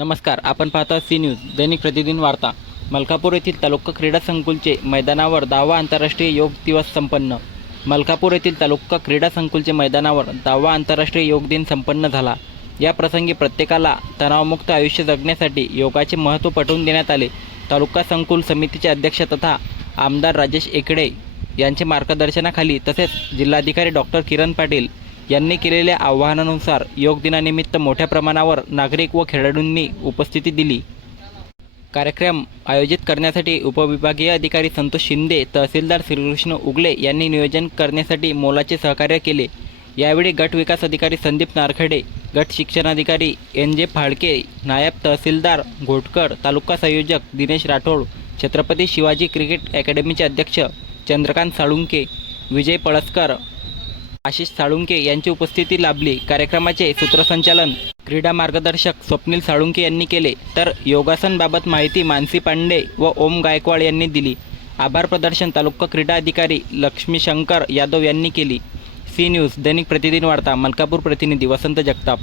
नमस्कार आपण पाहता सी न्यूज दैनिक प्रतिदिन वार्ता. मलकापूर येथील तालुका क्रीडा संकुलचे मैदानावर दहावा आंतरराष्ट्रीय योग दिवस संपन्न. मलकापूर येथील तालुका क्रीडा संकुलचे मैदानावर दहावा आंतरराष्ट्रीय योग दिन संपन्न झाला. या प्रसंगी प्रत्येकाला तणावमुक्त आयुष्य जगण्यासाठी योगाचे महत्त्व पटवून देण्यात आले. तालुका संकुल समितीचे अध्यक्ष तथा आमदार राजेश एकडे यांचे मार्गदर्शनाखाली तसेच जिल्हाधिकारी डॉक्टर किरण पाटील यांनी केलेल्या आवाहनानुसार योग दिनानिमित्त मोठ्या प्रमाणावर नागरिक व खेळाडूंनी उपस्थिती दिली. कार्यक्रम आयोजित करण्यासाठी उपविभागीय अधिकारी संतोष शिंदे तहसीलदार श्रीकृष्ण उगले यांनी नियोजन करण्यासाठी मोलाचे सहकार्य केले. यावेळी गट विकास अधिकारी संदीप नारखडे गट शिक्षणाधिकारी एन जे फाळके नायब तहसीलदार घोटकर तालुका संयोजक दिनेश राठोड छत्रपती शिवाजी क्रिकेट अकॅडमीचे अध्यक्ष चंद्रकांत साळुंके विजय पळसकर आशिष साळुंके यांची उपस्थिती लाभली. कार्यक्रमाचे सूत्रसंचालन क्रीडा मार्गदर्शक स्वप्नील साळुंके यांनी केले. तर योगासनबाबत माहिती मानसी पांडे व ओम गायकवाड यांनी दिली. आभार प्रदर्शन तालुका क्रीडा अधिकारी लक्ष्मीशंकर यादव यांनी केली. सी न्यूज दैनिक प्रतिदिन वार्ता मलकापूर प्रतिनिधी वसंत जगताप.